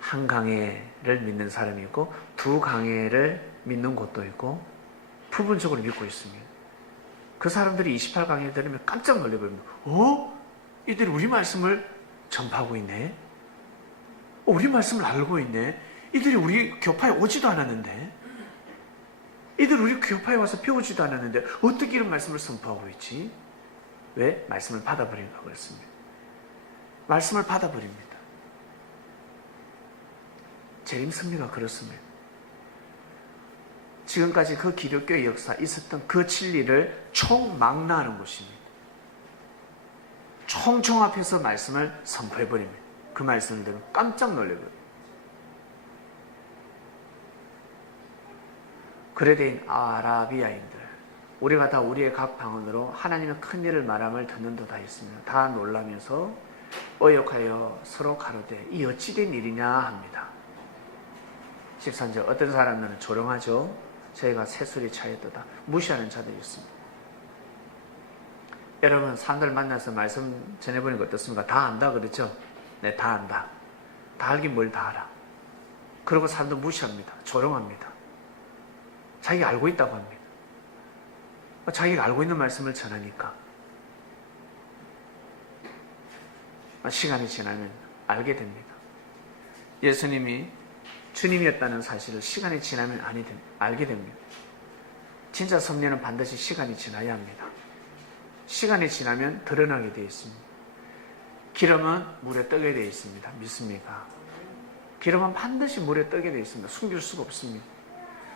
한 강해를 믿는 사람이 있고 두 강해를 믿는 곳도 있고 부분적으로 믿고 있습니다. 그 사람들이 28강해 들으면 깜짝 놀래버립니다. 이들이 우리 말씀을 전파하고 있네. 우리 말씀을 알고 있네. 이들이 우리 교파에 오지도 않았는데, 이들이 우리 교파에 와서 배우지도 않았는데 어떻게 이런 말씀을 선포하고 있지? 왜? 말씀을 받아버린다고 그랬습니다. 말씀을 받아버립니다. 재림 승리가 그렇습니다. 지금까지 그 기독교의 역사 있었던 그 진리를 총망라하는 곳입니다. 총종합해서 말씀을 선포해버립니다. 그 말씀을 들으면 깜짝 놀래버립니다. 그레데인 아라비아인들, 우리가 다 우리의 각 방언으로 하나님의 큰 일을 말함을 듣는도다 했습니다. 다 놀라면서 어역하여 서로 가로되 이 어찌된 일이냐 합니다. 13절 어떤 사람들은 조롱하죠. 저희가 새술이 차였도다. 무시하는 자들이 있습니다. 여러분 사람들 만나서 말씀 전해보니까 어떻습니까? 다 안다 그렇죠? 네, 다 안다. 다 알긴 뭘 다 알아. 그리고 사람들 무시합니다. 조롱합니다. 자기가 알고 있다고 합니다. 자기가 알고 있는 말씀을 전하니까 시간이 지나면 알게 됩니다. 예수님이 주님이었다는 사실을 시간이 지나면 알게 됩니다. 진짜 섭리는 반드시 시간이 지나야 합니다. 시간이 지나면 드러나게 되어 있습니다. 기름은 물에 뜨게 되어 있습니다. 믿습니까? 기름은 반드시 물에 뜨게 되어 있습니다. 숨길 수가 없습니다.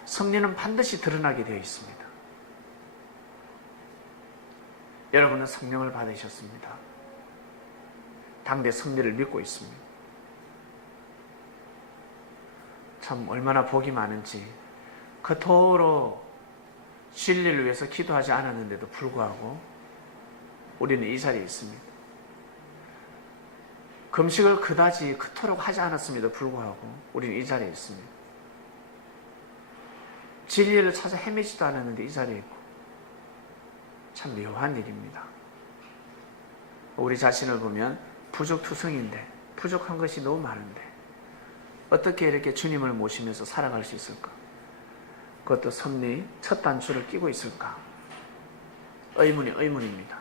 섭리는 반드시 드러나게 되어 있습니다. 여러분은 성령을 받으셨습니다. 당대 섭리를 믿고 있습니다. 참 얼마나 복이 많은지 그토록 진리를 위해서 기도하지 않았는데도 불구하고 우리는 이 자리에 있습니다. 금식을 그다지 그토록 하지 않았음에도 불구하고 우리는 이 자리에 있습니다. 진리를 찾아 헤매지도 않았는데 이 자리에 있고 참 묘한 일입니다. 우리 자신을 보면 부족투성인데 부족한 것이 너무 많은데 어떻게 이렇게 주님을 모시면서 살아갈 수 있을까? 그것도 섭리 첫 단추를 끼고 있을까? 의문입니다.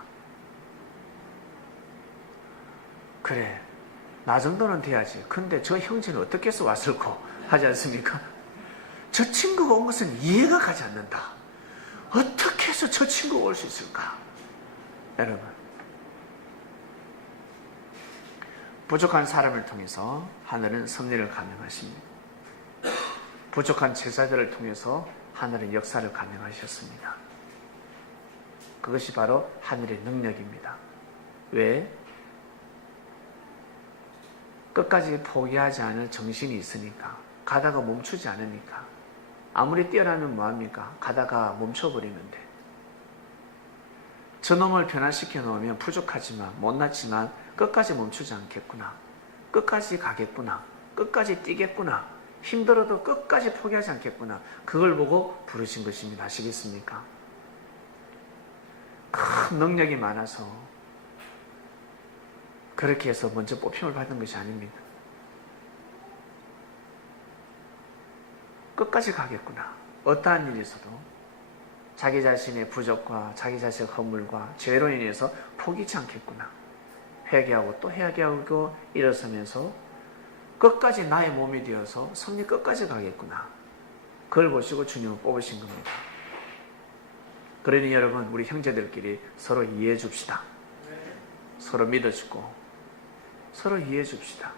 그래, 나 정도는 돼야지. 근데 저 형제는 어떻게 해서 왔을까? 하지 않습니까? 저 친구가 온 것은 이해가 가지 않는다. 어떻게 해서 저 친구가 올 수 있을까? 여러분, 부족한 사람을 통해서 하늘은 섭리를 감행하십니다. 부족한 제자들을 통해서 하늘은 역사를 감행하셨습니다. 그것이 바로 하늘의 능력입니다. 왜? 끝까지 포기하지 않을 정신이 있으니까. 가다가 멈추지 않으니까. 아무리 뛰어나면 뭐합니까? 가다가 멈춰버리는데. 저놈을 변화시켜 놓으면 부족하지만 못났지만 끝까지 멈추지 않겠구나. 끝까지 가겠구나. 끝까지 뛰겠구나. 힘들어도 끝까지 포기하지 않겠구나. 그걸 보고 부르신 것입니다. 아시겠습니까? 큰 능력이 많아서 그렇게 해서 먼저 뽑힘을 받은 것이 아닙니다. 끝까지 가겠구나. 어떠한 일이 있어도 자기 자신의 부족과 자기 자신의 허물과 죄로 인해서 포기치 않겠구나. 회개하고 또 회개하고 일어서면서 끝까지 나의 몸이 되어서 섭리 끝까지 가겠구나. 그걸 보시고 주님은 뽑으신 겁니다. 그러니 여러분, 우리 형제들끼리 서로 이해해 줍시다. 서로 믿어주고 서로 이해해 줍시다.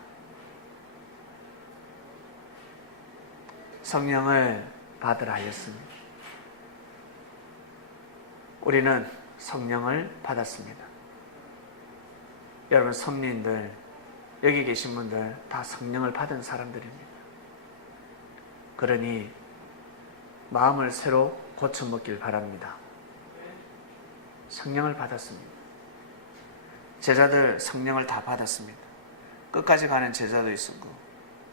성령을 받으라 하였습니다. 우리는 성령을 받았습니다. 여러분, 성린들, 여기 계신 분들 다 성령을 받은 사람들입니다. 그러니 마음을 새로 고쳐먹길 바랍니다. 성령을 받았습니다. 제자들 성령을 다 받았습니다. 끝까지 가는 제자도 있었고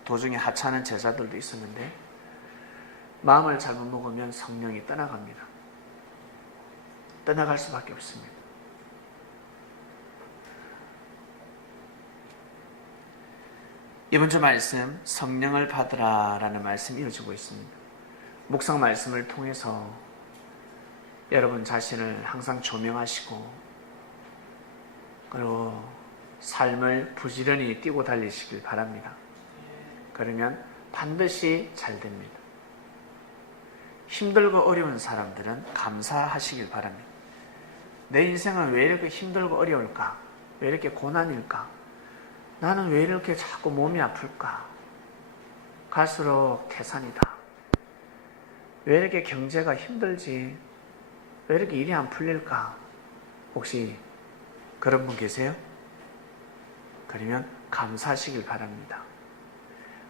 도중에 하차하는 제자들도 있었는데 마음을 잘못 먹으면 성령이 떠나갑니다. 떠나갈 수밖에 없습니다. 이번 주 말씀, 성령을 받으라 라는 말씀이 이어지고 있습니다. 묵상 말씀을 통해서 여러분 자신을 항상 조명하시고 그리고 삶을 부지런히 뛰고 달리시길 바랍니다. 그러면 반드시 잘 됩니다. 힘들고 어려운 사람들은 감사하시길 바랍니다. 내 인생은 왜 이렇게 힘들고 어려울까? 왜 이렇게 고난일까? 나는 왜 이렇게 자꾸 몸이 아플까? 갈수록 태산이다. 왜 이렇게 경제가 힘들지? 왜 이렇게 일이 안 풀릴까? 혹시 그런 분 계세요? 그러면 감사하시길 바랍니다.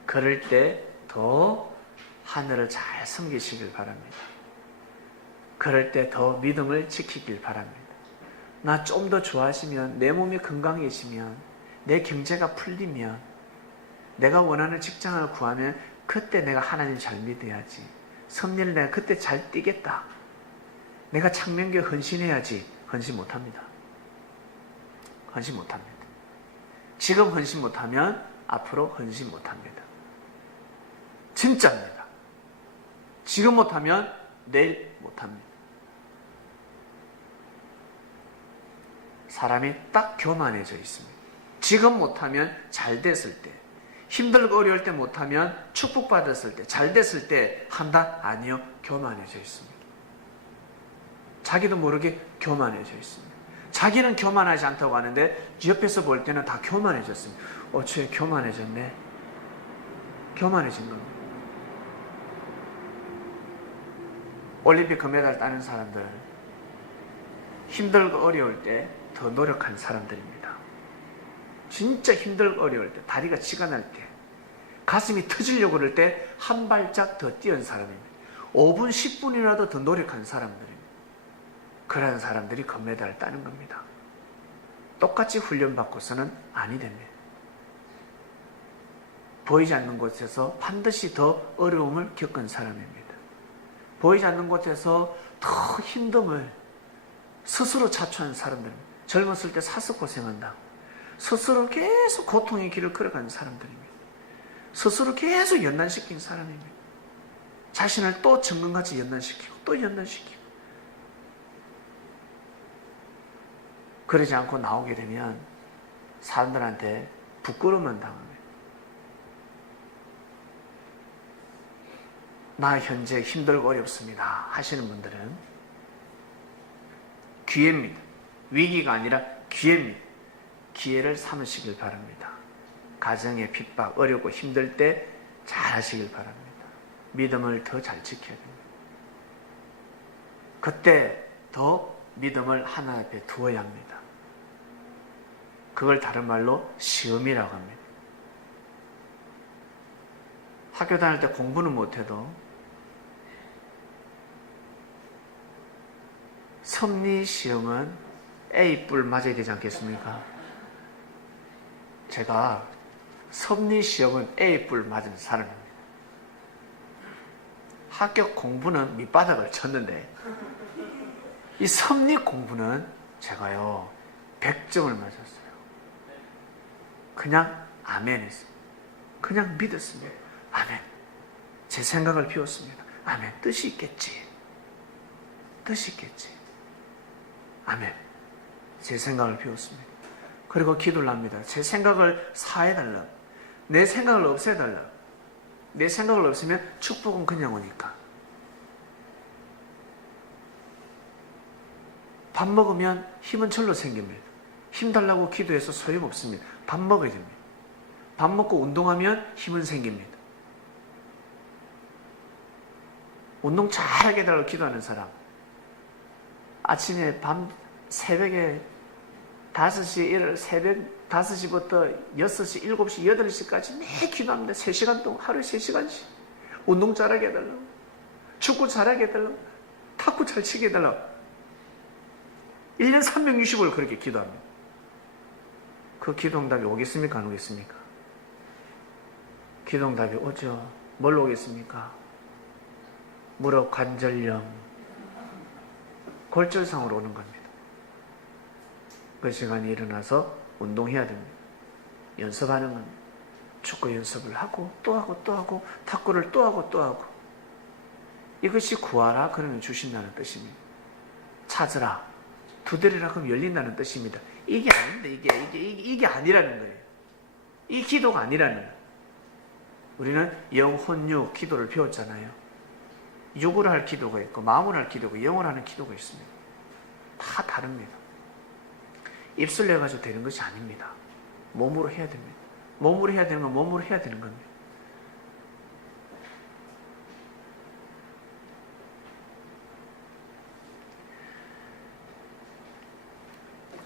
그럴 때 더 하늘을 잘 섬기시길 바랍니다. 그럴 때 더 믿음을 지키길 바랍니다. 나 좀 더 좋아지면, 내 몸이 건강해지면, 내 경제가 풀리면, 내가 원하는 직장을 구하면 그때 내가 하나님 잘 믿어야지. 섭리를 내가 그때 잘 띄겠다. 내가 창명교회 헌신해야지. 헌신 못합니다. 헌신 못합니다. 지금 헌신 못하면 앞으로 헌신 못합니다. 진짜입니다. 지금 못하면 내일 못합니다. 사람이 딱 교만해져 있습니다. 지금 못하면 잘 됐을 때, 힘들고 어려울 때 못하면 축복받았을 때, 잘 됐을 때 한다? 아니요. 교만해져 있습니다. 자기도 모르게 교만해져 있습니다. 자기는 교만하지 않다고 하는데 옆에서 볼 때는 다 교만해졌습니다. 쟤 교만해졌네. 교만해진 겁니다. 올림픽 금메달 따는 사람들, 힘들고 어려울 때 더 노력한 사람들입니다. 진짜 힘들고 어려울 때, 다리가 치가 날 때, 가슴이 터지려고 그럴 때 한 발짝 더 뛰어온 사람입니다. 5분, 10분이라도 더 노력한 사람들입니다. 그런 사람들이 금메달을 따는 겁니다. 똑같이 훈련받고서는 아니 됩니다. 보이지 않는 곳에서 반드시 더 어려움을 겪은 사람입니다. 보이지 않는 곳에서 더 힘듦을 스스로 자초한 사람들입니다. 젊었을 때 사서고생한다. 스스로 계속 고통의 길을 걸어가는 사람들입니다. 스스로 계속 연단시킨 사람입니다. 자신을 또 정금같이 연단시키고 또 연단시키고. 그러지 않고 나오게 되면 사람들한테 부끄러움만 당합니다. 나 현재 힘들고 어렵습니다 하시는 분들은 기회입니다. 위기가 아니라 기회입니다. 기회를 삼으시길 바랍니다. 가정의 핍박, 어렵고 힘들 때 잘 하시길 바랍니다. 믿음을 더 잘 지켜야 됩니다. 그때 더 믿음을 하나님 앞에 두어야 합니다. 그걸 다른 말로 시험이라고 합니다. 학교 다닐 때 공부는 못해도 섭리 시험은 A뿔 맞아야 되지 않겠습니까? 제가 섭리 시험은 A뿔 맞은 사람입니다. 학교 공부는 밑바닥을 쳤는데 이 섭리 공부는 제가요 100점을 맞았어요. 그냥 아멘 했어요. 그냥 믿었습니다. 아멘. 제 생각을 비웠습니다. 아멘. 뜻이 있겠지. 뜻이 있겠지. 아멘. 제 생각을 비웠습니다. 그리고 기도를 합니다. 제 생각을 사해달라. 내 생각을 없애달라. 내 생각을 없으면 축복은 그냥 오니까. 밥 먹으면 힘은 절로 생깁니다. 힘 달라고 기도해서 소용없습니다. 밥 먹어야 됩니다. 밥 먹고 운동하면 힘은 생깁니다. 운동 잘하게 해달라고 기도하는 사람, 아침에 새벽에 5시, 새벽 5시부터 6시, 7시, 8시까지 매 기도합니다. 3시간 동안, 하루에 3시간씩. 운동 잘하게 해달라고, 축구 잘하게 해달라고, 탁구 잘 치게 해달라고. 1년 365일 그렇게 기도합니다. 그 기도응답이 오겠습니까? 안 오겠습니까? 기도응답이 오죠. 뭘로 오겠습니까? 무릎 관절염, 골절상으로 오는 겁니다. 그 시간에 일어나서 운동해야 됩니다. 연습하는 겁니다. 축구 연습을 하고 또 하고 또 하고, 탁구를 또 하고 또 하고. 이것이 구하라 그러면 주신다는 뜻입니다. 찾으라, 두드리라 그러면 열린다는 뜻입니다. 이게 아닌데, 이게 아니라는 거예요. 이 기도가 아니라는 거예요. 우리는 영혼육 기도를 배웠잖아요. 육으로 할 기도가 있고 마음으로 할 기도가 있고 영으로 하는 기도가 있습니다. 다 다릅니다. 입술 내가지고 되는 것이 아닙니다. 몸으로 해야 됩니다. 몸으로 해야 되는 건 몸으로 해야 되는 겁니다.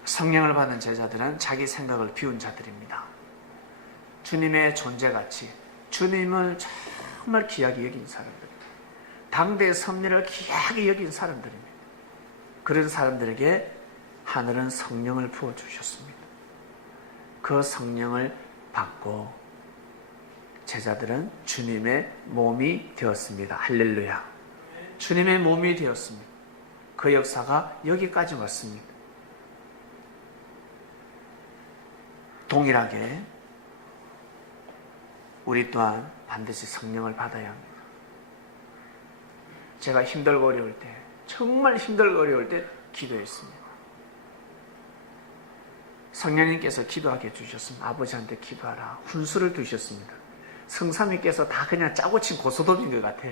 성령을 받은 제자들은 자기 생각을 비운 자들입니다. 주님의 존재가치, 주님을 정말 귀하게 여긴 사람들, 당대의 섭리를 귀하게 여긴 사람들입니다. 그런 사람들에게 하늘은 성령을 부어주셨습니다. 그 성령을 받고 제자들은 주님의 몸이 되었습니다. 할렐루야. 주님의 몸이 되었습니다. 그 역사가 여기까지 왔습니다. 동일하게 우리 또한 반드시 성령을 받아야 합니다. 제가 힘들고 어려울 때, 정말 힘들고 어려울 때 기도했습니다. 성령님께서 기도하게 해주셨습니다. 아버지한테 기도하라. 훈수를 두셨습니다. 성삼위께서 다 그냥 짜고 친 고소톱인 것 같아.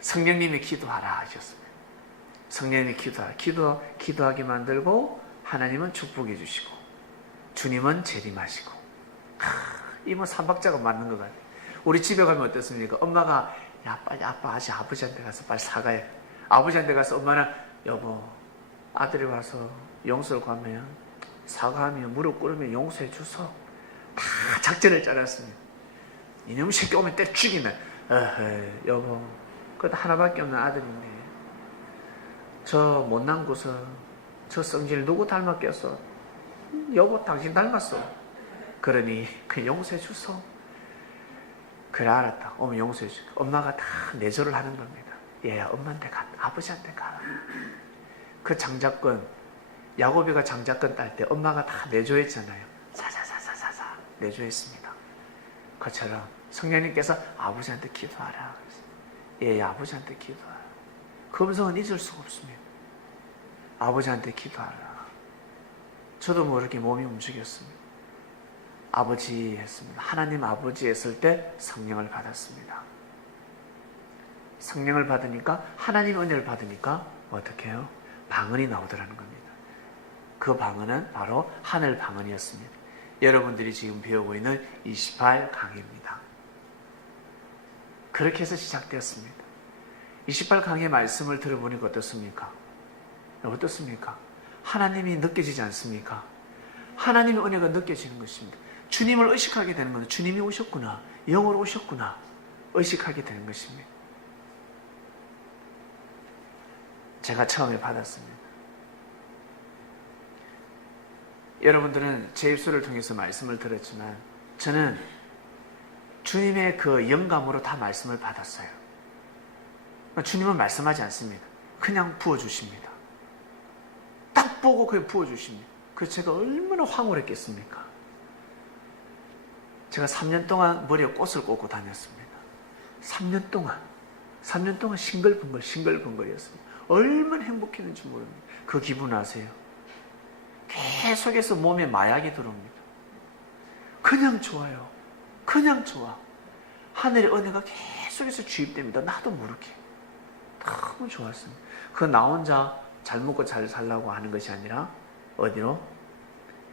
성령님이 기도하라 하셨습니다. 성령님이 기도하라. 기도하게 만들고 하나님은 축복해 주시고 주님은 재림하시고. 이 뭐 삼박자가 맞는 것 같아. 우리 집에 가면 어떻습니까? 엄마가 야 빨리 아버지한테 가서 빨리 사과해. 아버지한테 가서 엄마는 여보 아들이 와서 용서를 구하면 사과하며 무릎 꿇으면 용서해 주소. 다 작전을 짜놨습니다. 이놈 새끼 오면 때려 죽이면 여보 그것도 하나밖에 없는 아들인데 저 못난 구석 저 성질 누구 닮았겠어? 여보 당신 닮았어. 그러니 그 용서해 주소. 그래 알았다. 오면 용서해 줄게. 엄마가 다 내조를 하는 겁니다. 얘야 엄마한테 가, 아버지한테 가라. 그 장자권 야곱이가 장자권 딸 때 엄마가 다 내조했잖아요. 사사사사사사 내조했습니다. 그처럼 성령님께서 아버지한테 기도하라. 얘야 아버지한테 기도하라. 그 음성은 잊을 수가 없습니다. 아버지한테 기도하라. 저도 모르게 몸이 움직였습니다. 아버지 했습니다. 하나님 아버지 했을 때 성령을 받았습니다. 성령을 받으니까 하나님 은혜를 받으니까 어떻게 해요? 방언이 나오더라는 겁니다. 그 방언은 바로 하늘 방언이었습니다. 여러분들이 지금 배우고 있는 28강의입니다. 그렇게 해서 시작되었습니다. 28강의 말씀을 들어보니까 어떻습니까? 어떻습니까? 하나님이 느껴지지 않습니까? 하나님의 은혜가 느껴지는 것입니다. 주님을 의식하게 되는 것은 주님이 오셨구나, 영으로 오셨구나 의식하게 되는 것입니다. 제가 처음에 받았습니다. 여러분들은 제 입술을 통해서 말씀을 들었지만 저는 주님의 그 영감으로 다 말씀을 받았어요. 주님은 말씀하지 않습니다. 그냥 부어주십니다. 딱 보고 그냥 부어주십니다. 그래서 제가 얼마나 황홀했겠습니까? 제가 3년 동안 머리에 꽃을 꽂고 다녔습니다. 3년 동안 싱글벙글이었습니다. 얼마나 행복했는지 모릅니다. 그 기분 아세요? 계속해서 몸에 마약이 들어옵니다. 그냥 좋아요. 그냥 좋아. 하늘의 은혜가 계속해서 주입됩니다. 나도 모르게. 너무 좋았습니다. 그 나 혼자 잘 먹고 잘 살라고 하는 것이 아니라 어디로?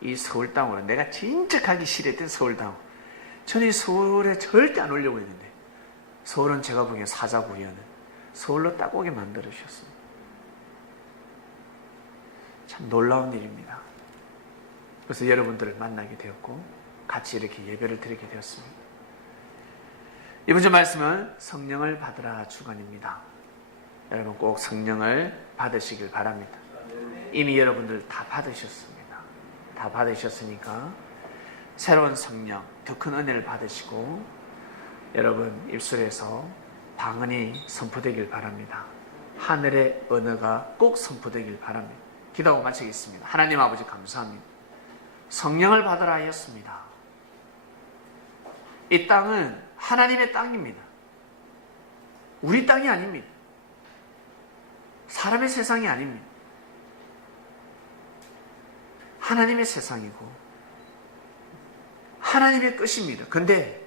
이 서울 땅으로. 내가 진짜 가기 싫었던 서울 땅. 저는 이 서울에 절대 안 오려고 했는데 서울은 제가 보기엔 사자구이는 서울로 딱 오게 만들어 주셨습니다. 참 놀라운 일입니다. 그래서 여러분들을 만나게 되었고 같이 이렇게 예배를 드리게 되었습니다. 이번 주 말씀은 성령을 받으라 주간입니다. 여러분 꼭 성령을 받으시길 바랍니다. 이미 여러분들 다 받으셨습니다. 다 받으셨으니까 새로운 성령, 더 큰 은혜를 받으시고 여러분 입술에서 방언이 선포되길 바랍니다. 하늘의 언어가 꼭 선포되길 바랍니다. 기도하고 마치겠습니다. 하나님 아버지 감사합니다. 성령을 받으라 하였습니다. 이 땅은 하나님의 땅입니다. 우리 땅이 아닙니다. 사람의 세상이 아닙니다. 하나님의 세상이고 하나님의 끝입니다. 근데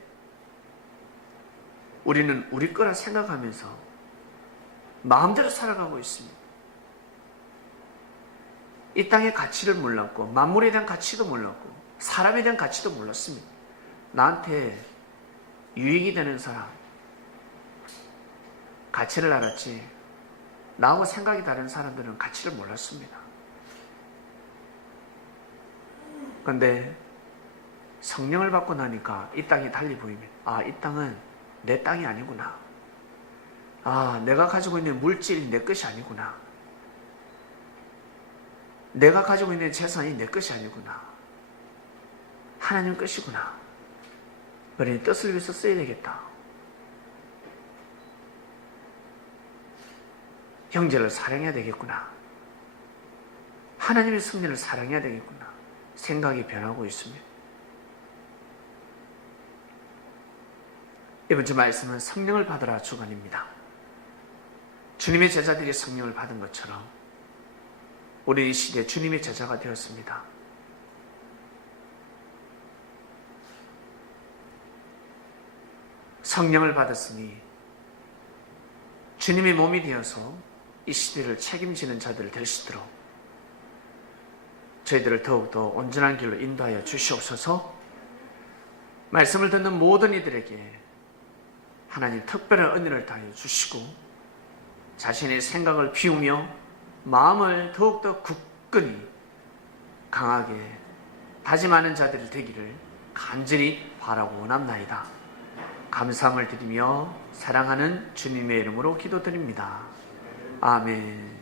우리는 우리 거라 생각하면서 마음대로 살아가고 있습니다. 이 땅의 가치를 몰랐고 만물에 대한 가치도 몰랐고 사람에 대한 가치도 몰랐습니다. 나한테 유익이 되는 사람, 가치를 알았지 나하고 생각이 다른 사람들은 가치를 몰랐습니다. 그런데 성령을 받고 나니까 이 땅이 달리 보입니다. 아, 이 땅은 내 땅이 아니구나. 아, 내가 가지고 있는 물질이 내 것이 아니구나. 내가 가지고 있는 재산이 내 것이 아니구나. 하나님 것이구나. 그러니 뜻을 위해서 써야 되겠다. 형제를 사랑해야 되겠구나. 하나님의 승리를 사랑해야 되겠구나. 생각이 변하고 있습니다. 이번 주 말씀은 성령을 받으라 주간입니다. 주님의 제자들이 성령을 받은 것처럼 우리 이 시대에 주님의 제자가 되었습니다. 성령을 받았으니 주님의 몸이 되어서 이 시대를 책임지는 자들을 될 수 있도록 저희들을 더욱더 온전한 길로 인도하여 주시옵소서. 말씀을 듣는 모든 이들에게 하나님 특별한 은혜를 다하여 주시고 자신의 생각을 비우며 마음을 더욱더 굳건히 강하게 다짐하는 자들이 되기를 간절히 바라고 원합나이다. 감사함을 드리며 사랑하는 주님의 이름으로 기도드립니다. 아멘.